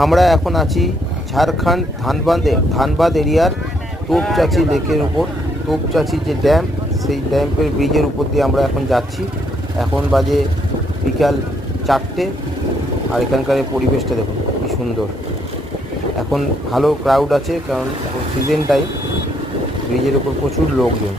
আমরা এখন আছি ঝাড়খণ্ড ধানবাদ এরিয়ার তোপচাঁচি লেকের উপর। তোপচাঁচি যে ড্যাম, সেই ড্যামের ব্রিজের উপর দিয়ে আমরা এখন যাচ্ছি। এখন বাজে বিকাল 4টে। আর এখানকার পরিবেশটা দেখুন কি সুন্দর। এখন ভালো ক্রাউড আছে, কারণ এখন সিজন টাইম। ব্রিজের উপর প্রচুর লোকজন।